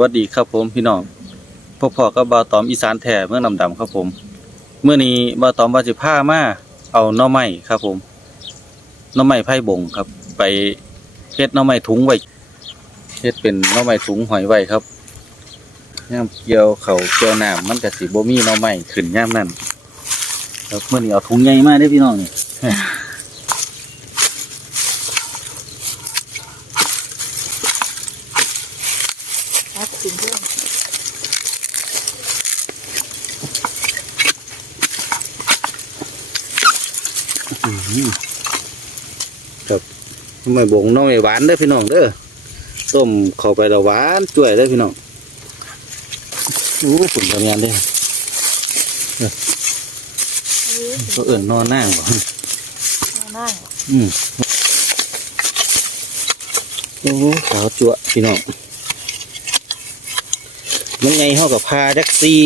วัสดีครับผมพี่น้องพวกพ่อก็บาวตอมอีสานแท้เมืองนำดำครับผมเมื่อนี้บาวตอมว่าสิพามาเอาน่อไม้ครับผมน่อไม้ไผ่บงครับ ไปเฮ็ดน่อไม้ถุงไว้เฮ็ดเป็นน่อไม้ถุงหอยไว้ครับย่ามเกี่ยวเขาเกี่ยวน้ำมันก็สิบ่มีน่อไม้ขึ้นย่ามนั้นครับเมื่อนี้เอาถุงใหญ่มากเด้พี่น้องนี่ ครับถึงเรื่อง ครับหน่อ ไม้บงหน่อไม้หวานเด้อพี่น้องเด้อต้มเข้าไปแล้วหวานจ่วยเด้อพี่น้องโอ้ฝุ่นทำงานเด้อก็เอิ่นนอนหน้าบ่นั่งอืมโอ้ขาวจั่วะพี่น้องมันไงเท่ากับพาแท็กซี่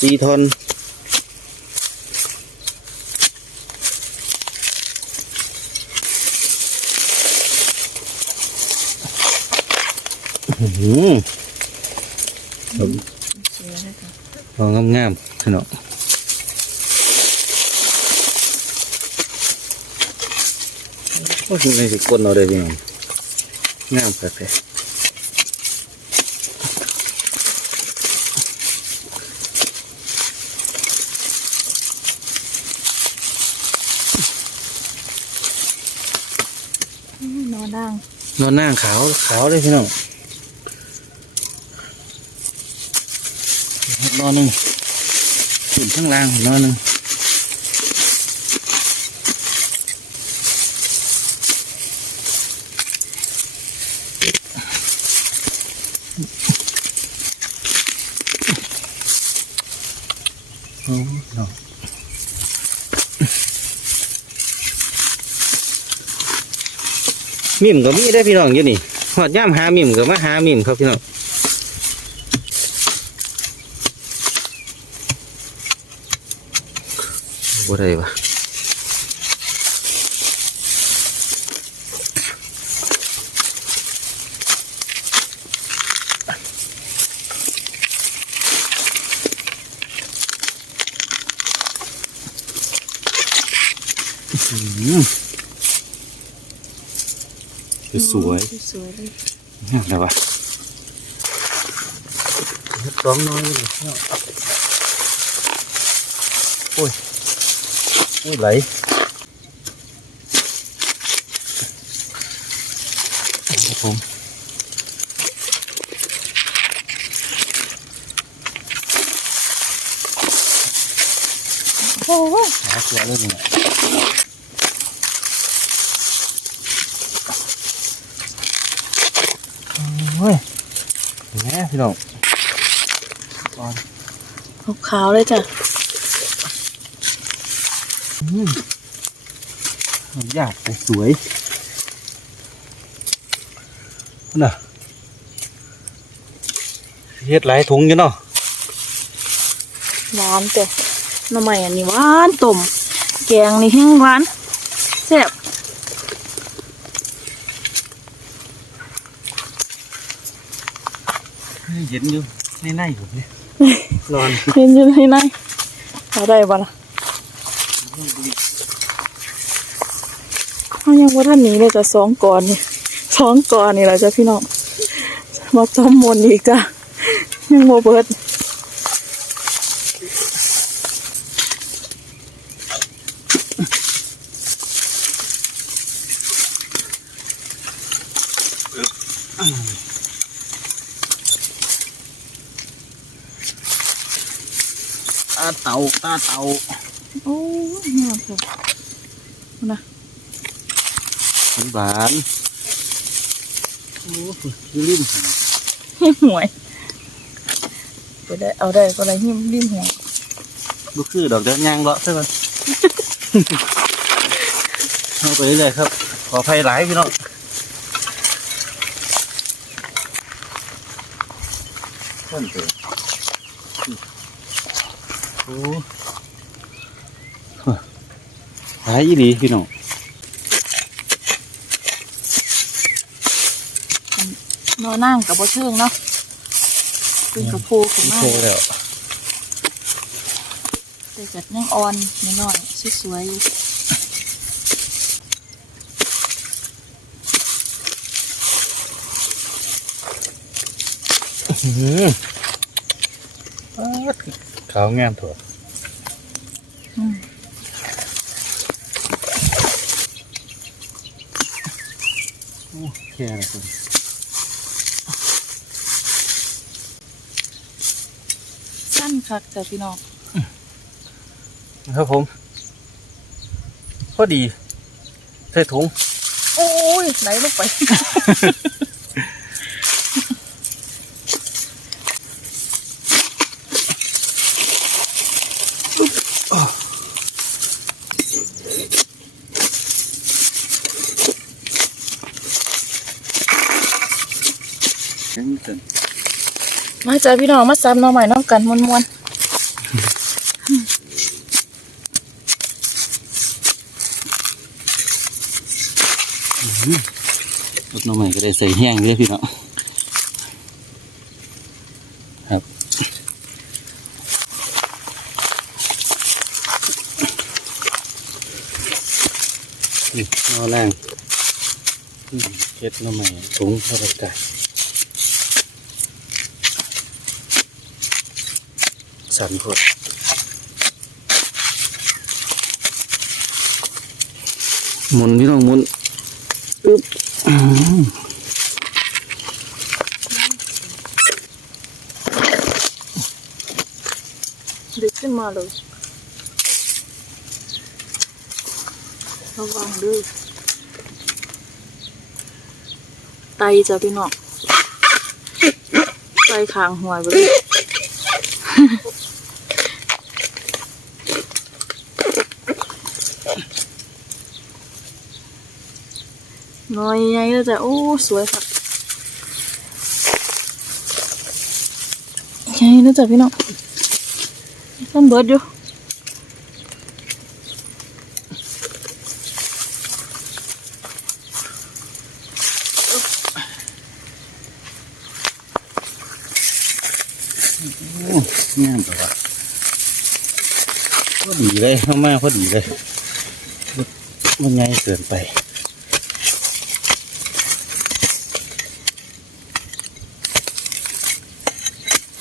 สี่ทอน อื้อหือเสียนะคะเอางามๆพี่น้องโอ้ยในสิกลเอาได้พี่น้องงามครับเลยนอนนั่งนอนหน้าขาวขาวเลยพี่น้อง นอนหนึ่งขึ้นข้างล่างนอนหนึ่งโอ้ยเนาะมิมก็มีได้พี่น้องอยู่นี่หอดย่ามหามิมก็มาหามิมครับพี่น้อง บ่ได้ปะอืมสวยสวยเลยอะไรวะร้องน้อยเลยเนาะโอ้ยโอุ้ยไหลครับผมโอ้โหหาเสือเลยเนี่ยโอ้ยแม่พี่น้องขาวๆเลยจ้ะ ยากแต่สวยน่ะเฮ็ดหลายถุงอยู่เนาะหวานแต่หน้ำใหม่อันนี้หวานต้มแกงนี่แห้งหวานแซ่บเย็นอยู่ในในผมเนี่ยนอนเห็นอยู่ที่ไหนเอาได้บ่ล่ะ เขายังว่าท่านหนี้เลยจะสองก่อนนี่สองก่อนนี่แหละจ้ะพี่น้องมาจอมมนอีกจ้ะยังโมเบิดตาเต่าตาเต่า อ้ยงามจ้ะนะหวานโอ้ยริมหิ้มหวยไปได้เอาได้ก็ได้หิ้มริมหัวบุคือดอกเดินยางเลาะใช่ไหมเอาไปเลยครับ ขออภัยหลายพี่น้องท่านเถิดโอ้ หายอีหลีพี่น้องนออนั่งกับบ่เชิงเนาะเป็นกระโพขึ้นมาโทรแล้วแต่กัดยังอ่อนนิดหน่อยสวยๆอยู่ขาวงามถั่ว อืม แค่ละคุณสั้นคักจ้ะพี่น้องครับผม พอดี ใส่ถุง โอ้ย ไหลลงไป มาจ้ะพี่น้องมาซับหน่อใหม่น้องกันมวนรถน้องใหม่ก็ได้ใส่แห้งเด้อพี่เนาะครับนี่นอแรงอืมเก็ดหน้องใหม่ถุงเท่าไหรกั สันพดหมุนพี่น้องหมุนอึ๊บดึกขึ้นมาเลยระวังด้วยไตจ้ะพี่น้องไตคางหัวไปเลย น้อยใหญ่แล้วจ้ะโอ้สวยค่ะใหญ่แล้วจ้ะพี่น้องมันเบิดอยู่งามแต่ว่าพอดีเลยเข้ามาพอดีเลย มันง่ายเกินไป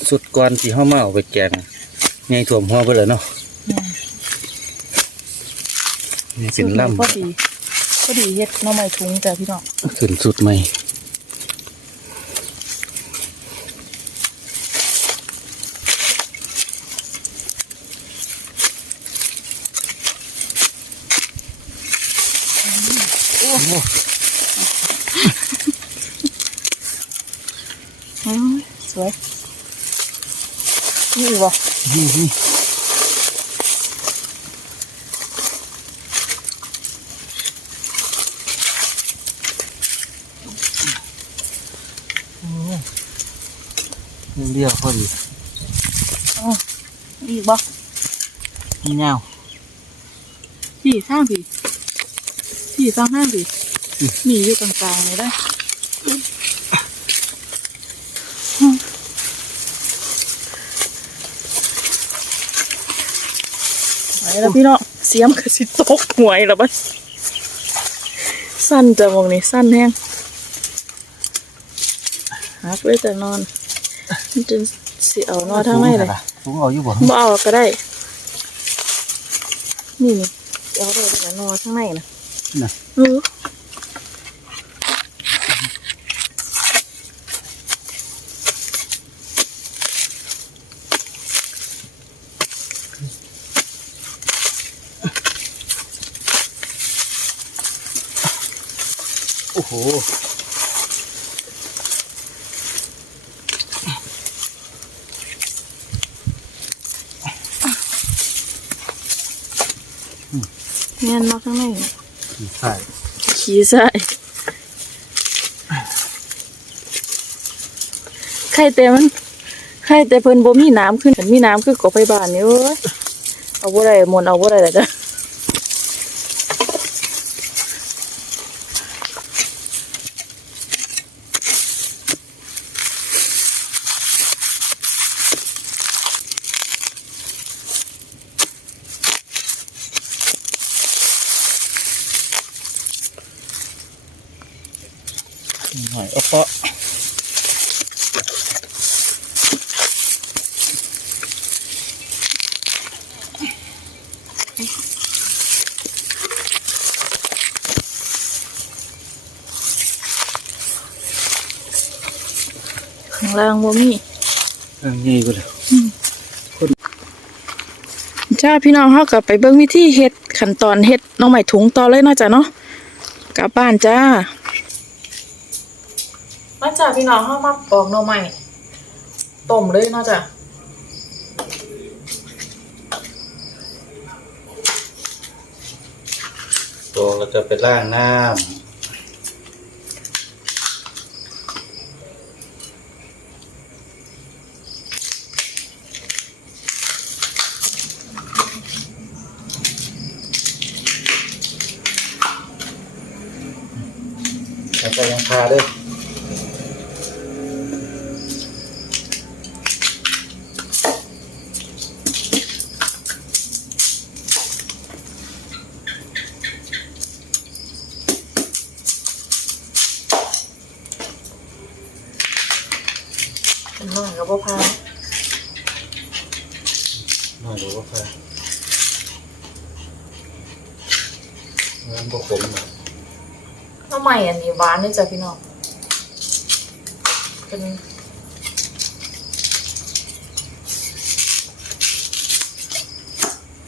สุดก่อนที่เข้ามาเอาไปแกงง่ายถ่วมหัวไปเลยเนาะนี่เป็นล่พอดีพอดีเฮ็ดหน้อไม้ถุงจ้ะพี่น้องำขึ้นสุดใหม่โอ้โห อืมสวย นี่ อีกบ่นี่นี่โอ้เรียวพอดีอีกบ่นี่เงาพี่ข้างพี่พี่ฟังข้างพี่มีอยู่กลางๆเลยได้อไป แล้วพี่น้องเสียมกระสิตกหวยแล้วบัดสั้นจะมองนี่สั้นแห้งหักเลยแต่นอนมันจะสิเอานอนทางไหนเลยถุงเอาอยู่บ่บ่เอาก็ได้ นี่นี่เอาได้แต่นอนทางในนะน่ะเออโอ้โหแม่นมาข้างในน่ะใช่ขี้ใส่ไข่แต่มันไข่แต่เพิ่นบ่มีน้ำขึ้นมันมีน้ำขึ้นก็ไปบ้านนี่เอ้ยเอาบ่ได้หมนเอาบ่ได้แล้วจ้ะ หน่อยเอาเพาะข้างล่างบ่มีเรื่องนี้ก็เลยจ้าพี่น้องเฮากลับไปเบิ่งวิธีเฮ็ดขั้นตอนเฮ็ดหน้องใหม่ถุงต่อเลยเนาะจ้ะเนาะกลับบ้านจ้ามา จ้าพี่น้องเฮามาปอกหน่อใหม่ต้มเลยเนาะจ้ะตัวเราจะไปล่างน้ำแล้วก็ยังพาด้วย หน่อยก็บ่พาหน่อยดูว่าพาน้ำบกขมนะหน้ำใหม่อันนี้หวานเลยจ้ะพี่น้องเป็น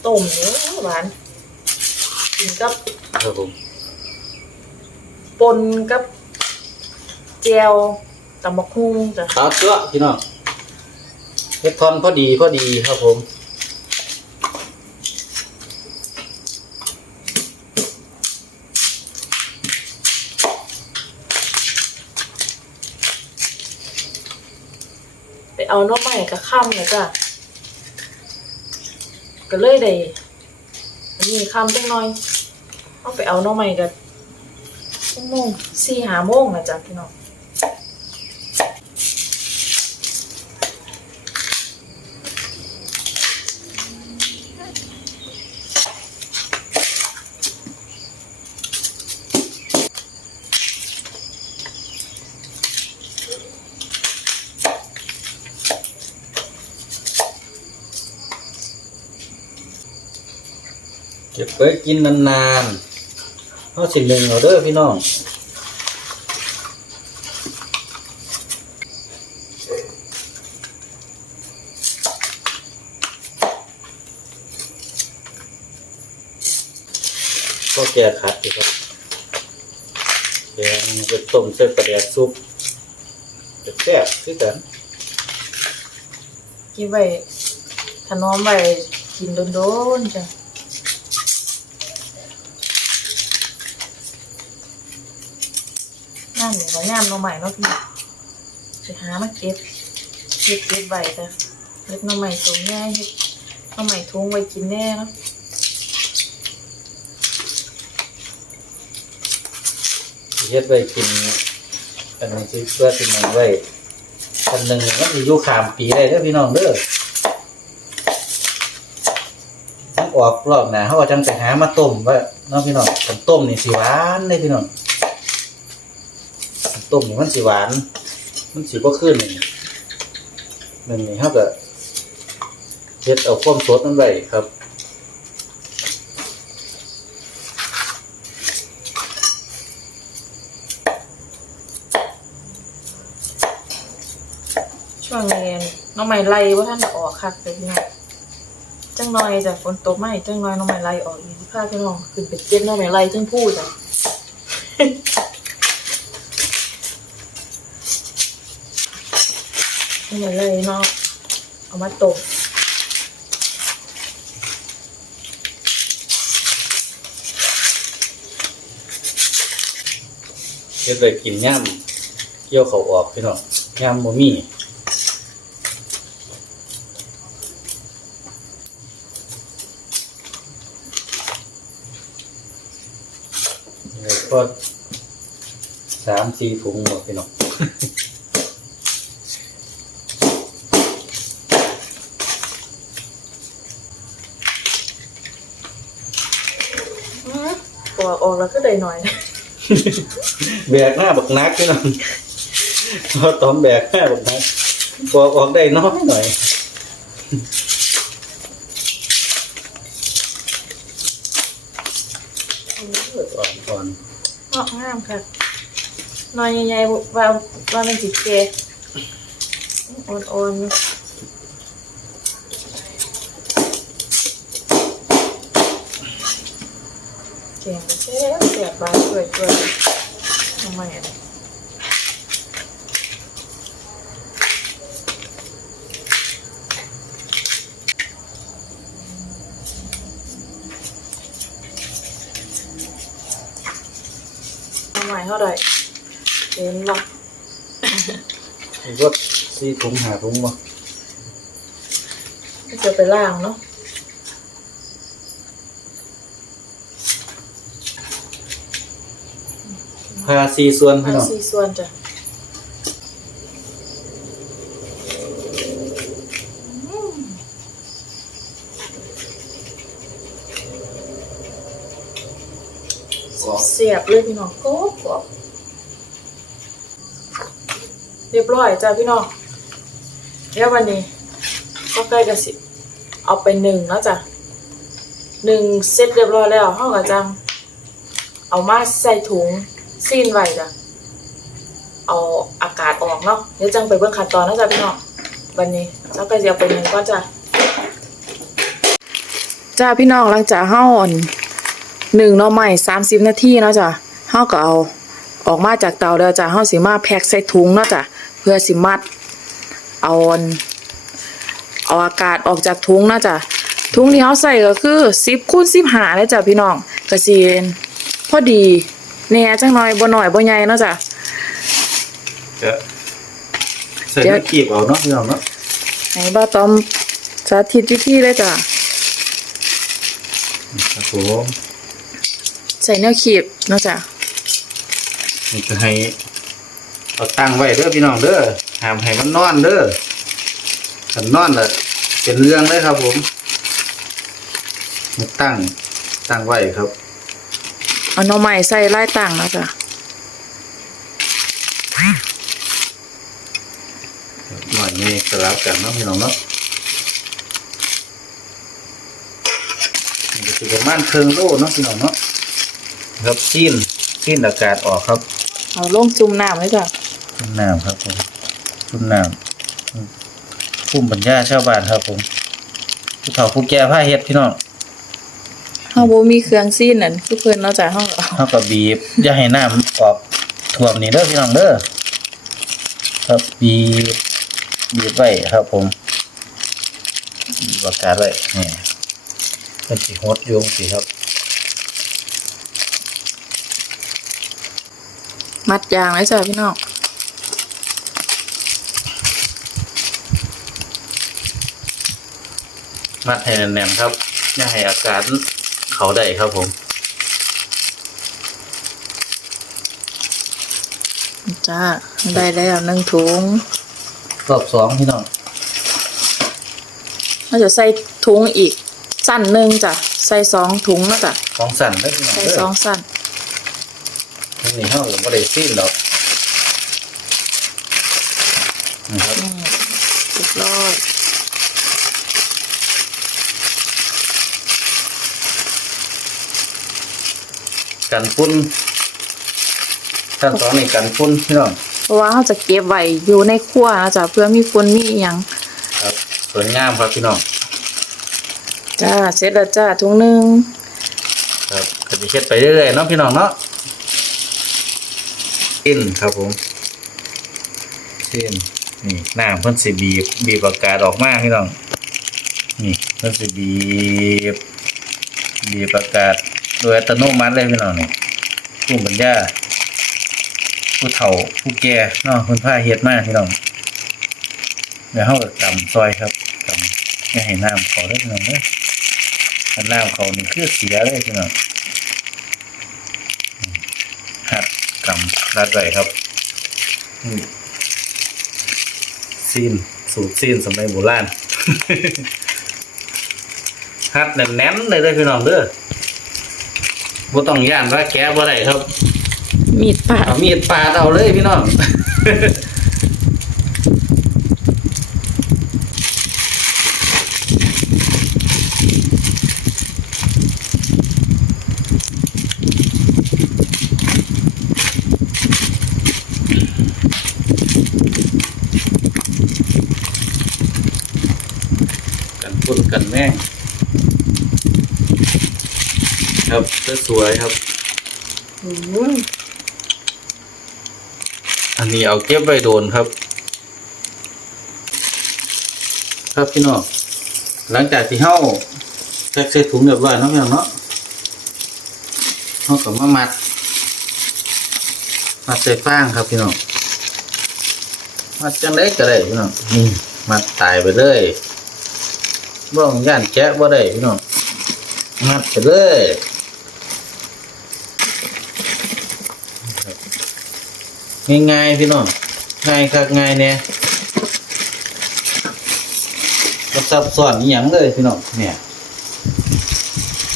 ต้มเนื้อหวานกินกับครับผมปนกับแจว ตำบักหุ่งจ้ะเอาเสื้อพี่น้องเฮ็ดทอนพอดีพอดีครับผม ไปเอาหน้ำใหม่กับข้ามเลยจ้ะก็เลยได้อันนี้ข้ามจังหน่อยเอาไปเอาหน้ำใหม่กับชั่วโมงสี่หาโมงนะจ้ะพี่น้อง เก็บไว้กินนานๆเอาสิ่งหนึ่งเอาเด้อพี่น้องก็แก่ขัดอยู่ครับแกงจะต้มเส้นปลาแดกซุปจะแซ่บคือกันกินไว้ถนอมไว้กินโดนๆจ้ะ งานนี่ก็งานหน้องใหม่เนาะพี่สิหามาเก็บเก็บเก็บไว้จ้ะเฮ็ดหน้องใหม่สูงแน่เฮ็ดหน้องใหม่ทุงไว้กินแน่เนาะเฮ็ดไว้กินอันนี้คือเพื่อเป็นหนึ่งไว้อันหนึ่งมันมีอยู่ขามปีได้เด้อพี่น้องเด้อต้องออกรอบหนาเขาก็จังไปหามาต้มไว้เนาะพี่น้องผมต้มนี่สิหวานเลยพี่น้อง ต้มนี่มันสิหวาน มันสิบ่ขึ้นนี่หนึ่งนี่เขาก็เฮ็ดเอาความสดมันไว้ครับช่วงนี้น้องใหม่ไล่ว่าท่านออกคักเลยพี่น้องจังน้อยจ้ะฝนตกมาอีกจังน้อยน้องใหม่ไล่ออกอีกพาพี่น้องขึ้นไปเก็บหน้องใหม่ไล่จังพูดจ้ะ น้องใหม่ไล่เนาะเอามาตกเฮ็ดไว้กินย่ำเกี่ยวเขาออกพี่น้องย่ำบ่มีแล้วก็สามสี่ถุงหมดพี่น้อง อื้อตัวออกแล้วก็ได้หน่อย แบกหน้าบักนักพี่น้องพอตอมแบกหน้าบักนักบอกออกได้น้อยหน่อยอ่อนอ่อนเหมาะงามค่ะหน้อยใหญ่ๆว่าว่ามันสิเกอ่อนๆอยู่แกง ก็แซ่บแซ่บบานเปื่อยๆทำไมอะทำไมเท่าไหร่เห็นบ่รถซีถุงหาถุงบ่จะไปล่างเนาะ พาซีส่วนพี่เอาน้องสี่ส่วนจ้ะเสียบเลยพี่น้องโก๊กกรอบเรียบร้อยจ้ะพี่น้องเดี๋ยววันนี้ก็ใกล้กับสิเอาไปหนึ่งแล้วจ้ะหนึ่งเสร็จเรียบร้อยแล้วห้องกับจัง เอามาใส่ถุง ซีนไว้จ้ะเอาอากาศออกเนาะเดี๋ยวจังไปเบิ่งขั้นตอนนะจ๊ะพี่น้องวันนี้เจ้าก็จะเอาไปหนึ่งก่อนจ้ะจ้าพี่น้องหลังจากเฮาอ่อนหนึ่งเนาะใหม่สามสิบนาทีเนาะจ้ะเฮาก็เอาออกมาจากเตาแล้วจ้ะเฮาสิมาแพ็คใส่ถุงเนาะจ้ะเพื่อสิมัดเอาอันเอาอากาศออกจากถุงเนาะจ้ะถุงที่เฮาใส่ก็คือสิบคูณสิบหาเลยจ้ะพี่น้องก็สิพอดี แหน่จังหน่อยบ่หน่อยบ่ใหญ่เนาะจ้ะ จะใส่ตะกีบเอาเนาะพี่น้องเนาะไหนบ้าต้อมสาธิตวิธีเลยจ้ะ ครับผมใส่แนวขีบเนาะจ้ะ นี่จะให้เอาตั้งไว้เด้อพี่น้องเด้อห้ามให้มันนอนเด้อถ้านอนละเป็นเรื่องเลยครับผมให้ตั้งตั้งไว้ครับ เอาหน่อไม้ใส่ไล่ต่างเนาะจ้ะหน่อยนี่สลับกันเนาะพี่น้องเนาะนี่ก็คือประมาณเครื่องโล่เนาะพี่น้องเนาะครับซีนซีนอากาศออกครับเอาลงจุ่มน้ำเลยจ้ะจุ่มน้ำครับผมจุ่มน้ำอืมภูมิปัญญาชาวบ้านครับผมผู้เฒ่าผู้แก่ผ้าเฮ็ดพี่น้องเฮาบ่มีเครื่องซีนนั่นคือเพิ่นเนาะจ้ะเฮาก็เอาเท่ากับบีบอย่าให้น้ำออกท่วมนี่เด้อพี่น้องเด้อครับบีบบีบไว้ครับผมบีบอากาศไว้นี่เป็นสีฮดโยงสีครับ มัดยางเลยจ้ะพี่น้องมัดให้แน่นๆครับอย่าให้อากาศ เขาได้ครับผมจ้าได้แล้วหนึ่งถุงรอบสองพี่น้องเราจะใส่ถุงอีกสั้นหนึ่งจ้ะใส่สองถุงเนาะจ้ะสองสั่นได้อพี่น้องใส่เด้สอองสั้นนี่เฮาก็บ่ได้ซีนดอกนะครับ นี่เรียบร้อย กันฝุ่นขั้นตอนนี้กันฝุ่นพี่น้องเพราะว่าเราจะเก็บไว้อยู่ในครัวนะจ้ะเพื่อมีฝุ่นมีอหยังครับสวยงามครับพี่น้องจ้าเสร็จแล้วจ้าถุงหนึ่งครับก็จะเช็ดไปเรื่อยๆเนาะพี่น้องเนาะกินครับผมเช่นนี่น้ำเพิ่นสิบีบบีบอากาศออกมาพี่น้องนี่เพิ่นสิบีบบีบอากาศ โดยอัตโนมัติเลยพี่น้องนี่ผู้บรรยาผู้เฒ่าผู้แก่เนาะเพิ่นพาเฮ็ดมากพี่น้องเดี๋ยวเฮาก็กำซอยครับกำอย่าให้น้ำเขาเด้พี่น้องเด้อถ้าน้ำเขานี่คือเสียเลยพี่น้องหัดกำรัดไว้ครับนี่ซีนสูตรซีนสมัยโบราณหัดแน่นๆเลยเด้อพี่น้องเด้อ บ่ต้องย่านว่าแกะบ่ได้ครับ มีดปาดเอามีดปาดเอาเลยพี่น้อง กันพุ่นกันแม่ง ครับสวยๆครับ อันนี้เอาเก็บไว้โดนครับ ครับพี่น้องหลังจากที่เฮาแพ็คใส่ถุงเรียบร้อยเนาะพี่น้องเนาะเฮาก็มามัด มัดใส่ฟางครับพี่น้องมัดจังไดก็ได้พี่น้องนี่มัดตายไปเลยบ่ต้องย่านแกะบ่ได้พี่น้องมัดไปเลย ง่ายๆพี่น้องง่ายคักง่ายเนี่ยก็ซับซ้อนอย่างเลยพี่น้องเนี่ย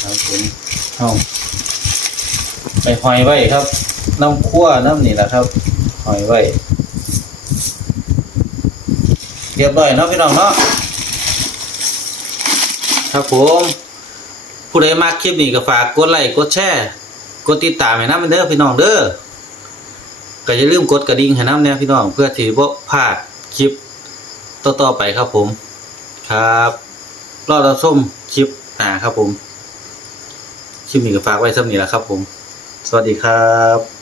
ครับผมเอาไปหอยไว้ครับ น้ำคั่วน้ำนี่แหละครับ หอยไว้เรียบร้อยเนาะพี่น้องเนาะครับผมผู้ใดมากคลิปนี้ก็ฝากกดไลค์กดแชร์กดติดตามให้น้ำเด้อพี่น้องเด้อ ก็อย่าลืมกดกระดิ่งให้น้ำแน่พี่น้อง เพื่อที่บ่พลาดคลิปต่อๆไปครับผม ครับรอเราส้มคลิปหนาครับผมคลิปนี้ก็ฝากไว้สำนี้แหละครับผม สวัสดีครับ